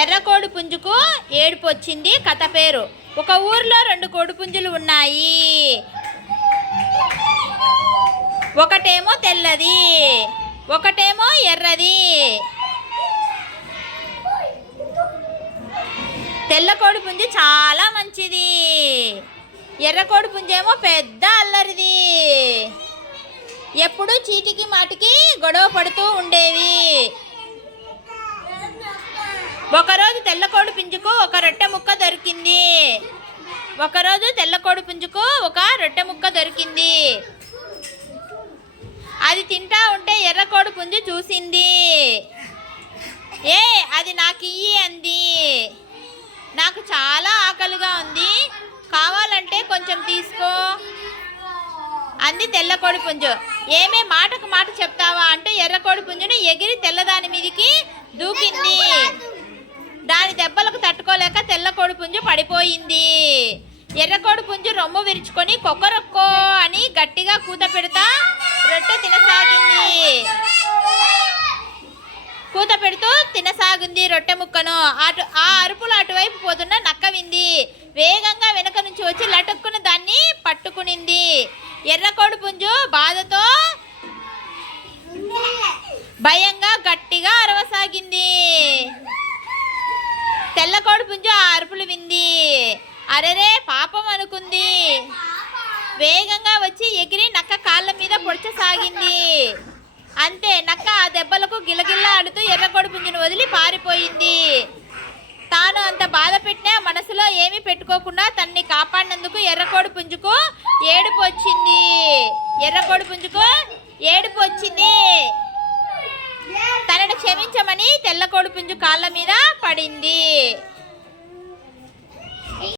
ఎర్రకోడి పుంజుకు ఏడుపు వచ్చింది కథ పేరు. ఒక ఊర్లో 2 కోడిపుంజులు ఉన్నాయి. ఒకటేమో తెల్లది, ఒకటేమో ఎర్రది. తెల్ల కోడిపుంజు చాలా మంచిది, ఎర్ర కోడిపుంజేమో పెద్ద అల్లరిది. ఎప్పుడూ చీటికి మాటికి గొడవ పడుతూ ఉండేవి. ఒకరోజు తెల్ల కోడిపుంజుకు ఒక రొట్టె ముక్క దొరికింది. అది తింటా ఉంటే ఎర్ర కోడిపుంజు చూసింది. అది నాకు ఇయ్యి అంది. నాకు చాలా ఆకలిగా ఉంది, కావాలంటే కొంచెం తీసుకో అంది తెల్ల కోడిపుంజు. ఏమే మాటకు మాట చెప్తావా అంటూ ఎర్ర కోడిపుంజును ఎగిరి తెల్లదాని మీదికి దూకింది. దాని దెబ్బలకు తట్టుకోలేక తెల్ల కోడిపుంజు పడిపోయింది. ఎర్ర కోడిపుంజు రొమ్ము విరుచుకొని కొక్కరొక్కో అని గట్టిగా కూత పెడతా రొట్టె తినసాగింది రొట్టె ముక్కను. ఆ అరుపులు అటువైపు పోతున్న నక్క వింది. వేగంగా వెనక నుంచి వచ్చి లటుక్కున దాన్ని పట్టుకునింది. ఎర్ర కోడిపుంజు బాధతో భయంగా గట్టిగా అరవసాగింది. తెల్ల కోడిపుంజు ఆ అరుపులు వింది. అరెరే పాపం అనుకుంది. వేగంగా వచ్చి ఎగిరి నక్క కాళ్ళ మీద పొడచసాగింది. అంతే, నక్క ఆ దెబ్బలకు గిలగిల్లా ఆడుతూ ఎర్ర కోడిపుంజును వదిలి పారిపోయింది. తాను అంత బాధ పెట్టినా మనసులో ఏమీ పెట్టుకోకుండా తన్ని కాపాడినందుకు ఎర్ర కోడిపుంజుకు ఏడుపు వచ్చింది. తనను క్షమించమని తెల్ల కోడిపుంజు కాళ్ళ మీద పడింది.